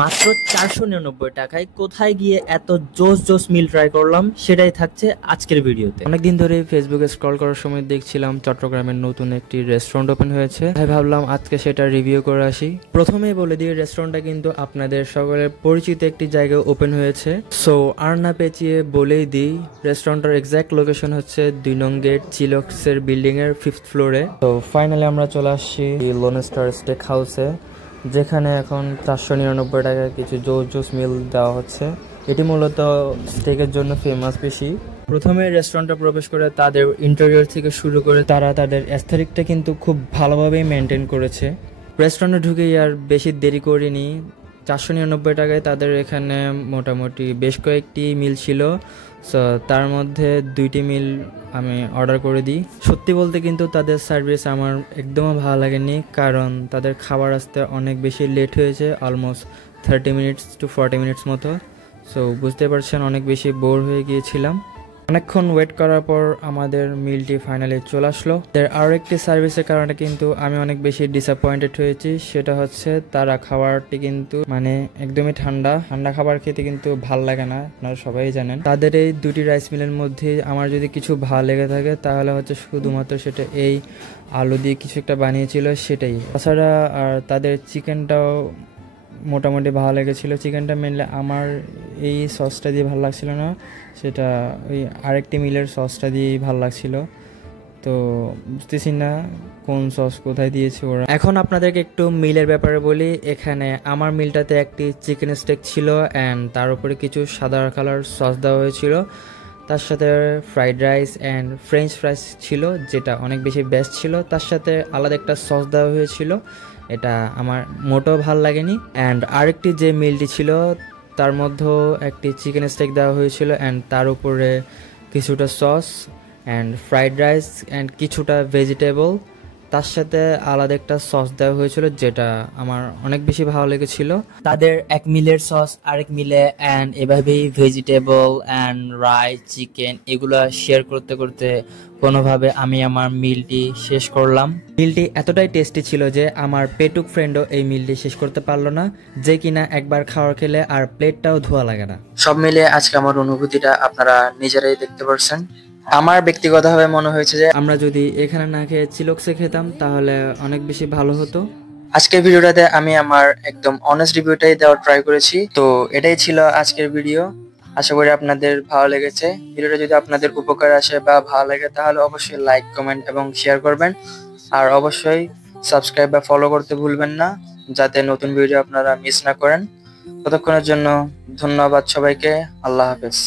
মাত্র 499 টাকায় কোথায় গিয়ে এত জোস জোস মিল ট্রাই করলাম সেটাই থাকছে আজকের ভিডিওতে। অনেকদিন ধরে ফেসবুকে স্ক্রল করার সময় দেখছিলাম চট্টগ্রামের নতুন একটি রেস্টুরেন্ট ওপেন হয়েছে, তাই ভাবলাম আজকে সেটা রিভিউ করে আসি। প্রথমেই বলে দিই, রেস্টুরেন্টটা কিন্তু আপনাদের সকলের পরিচিত একটি জায়গায় ওপেন হয়েছে। সো আর না পেঁচিয়ে বলেই দিই, রেস্টুরেন্টের এক্সাক্ট লোকেশন হচ্ছে 2 নং গেট চিলক্সের বিল্ডিং এর 5th ফ্লোরে। তো ফাইনালি আমরা চলে আসছি লোন স্টার স্টেক হাউসে, যেখানে এখন 499 টাকায় কিছু জোস জোস মিল দেওয়া হচ্ছে। এটি মূলত স্টেকের জন্য ফেমাস বেশি। প্রথমে রেস্টুরেন্টে প্রবেশ করে তাদের ইন্টেরিয়র থেকে শুরু করে তারা তাদের অ্যাস্থেটিকটা কিন্তু খুব ভালোভাবেই মেনটেন করেছে। রেস্টুরেন্টে ঢুকেই আর বেশি দেরি করিনি। 499 টাকায় তাদের এখানে মোটামুটি বেশ কয়েকটি মিল ছিল। সো তার মধ্যে 2টি মিল আমি অর্ডার করে দিই। সত্যি বলতে কিন্তু তাদের সার্ভিস আমার একদমই ভালো লাগেনি, কারণ তাদের খাবার আসতে অনেক বেশি লেট হয়েছে, অলমোস্ট 30 মিনিটস টু 40 মিনিটস মতো। সো বুঝতে পারছেন, অনেক বেশি বোর হয়ে গিয়েছিলাম। অনেকক্ষণ ওয়েট করার পর আমাদের মিলটি ফাইনালি চলে আসলো। আরও একটি সার্ভিসের কারণে কিন্তু আমি অনেক বেশি ডিসঅ্যাপয়েন্টেড হয়েছি। সেটা হচ্ছে তারা খাবারটি কিন্তু একদমই ঠান্ডা ঠান্ডা খাবার খেতে কিন্তু ভাল লাগে না, আপনারা সবাই জানেন। তাদের এই 2টি রাইস মিলের মধ্যে আমার যদি কিছু ভালো লেগে থাকে তাহলে হচ্ছে শুধুমাত্র সেটা এই আলু দিয়ে কিছু একটা বানিয়েছিল সেটাই। তাছাড়া আর তাদের চিকেনটাও মোটামুটি ভালো লেগেছিলো। চিকেনটা মেনলি আমার এই সসটা দিয়ে ভালো লাগছিল না, সেটা ওই আরেকটি মিলের সসটা দিয়েই ভালো লাগছিল। তো বুঝতেছি না কোন সস কোথায় দিয়েছে ওরা। এখন আপনাদেরকে একটু মিলের ব্যাপারে বলি। এখানে আমার মিলটাতে একটি চিকেন স্টেক ছিল অ্যান্ড তার উপরে কিছু সাদা কালার সস দেওয়া হয়েছিল। তার সাথে fried rice and French fries ছিল, যেটা অনেক বেশি বেস্ট ছিল। তার সাথে আলাদা একটা সস দেওয়া হয়েছিল, এটা আমার মোটেও ভাল লাগেনি। অ্যান্ড আরেকটি যে মিলটি ছিল তার মধ্যেও একটি চিকেন স্টেক দেওয়া হয়েছিল অ্যান্ড তার উপরে কিছুটা sauce and fried rice and কিছুটা ভেজিটেবল, তার সাথে আলাদা একটা সস দেওয়া হয়েছিল, যেটা আমার অনেক বেশি ভালো লেগেছিল। তাদের এক মিলের সস আরেক মিলে অ্যান্ড এভাবেই ভেজিটেবল অ্যান্ড রাইস চিকেন এগুলা শেয়ার করতে করতে কোনোভাবে আমি আমার মিলটি শেষ করলাম। মিলটি এতটাই টেস্টি ছিল যে আমার পেটুক ফ্রেন্ডও এই মিলটি শেষ করতে পারলো না, যে কিনা একবার খাওয়ার খেলে আর প্লেটটাও ধোয়া লাগে না। সব মিলে আজকে আমার অনুভূতিটা আপনারা নিজেরাই দেখতে পারছেন। আমার ব্যক্তিগতভাবে মনে হয়েছে যে আমরা যদি এখানে না খেয়ে চিলক্সে খেতাম তাহলে অনেক বেশি ভালো হতো। আজকের ভিডিওটাতে আমি আমার একদম অনেস্ট রিভিউটাই দেওয়ার ট্রাই করেছি। তো এটাই ছিল আজকের ভিডিও। আশা করি আপনাদের ভালো লেগেছে। ভিডিওটা যদি আপনাদের উপকার আসে বা ভালো লাগে তাহলে অবশ্যই লাইক কমেন্ট এবং শেয়ার করবেন, আর অবশ্যই সাবস্ক্রাইব বা ফলো করতে ভুলবেন না, যাতে নতুন ভিডিও আপনারা মিস না করেন। ততক্ষণের জন্য ধন্যবাদ সবাইকে। আল্লাহ হাফেজ।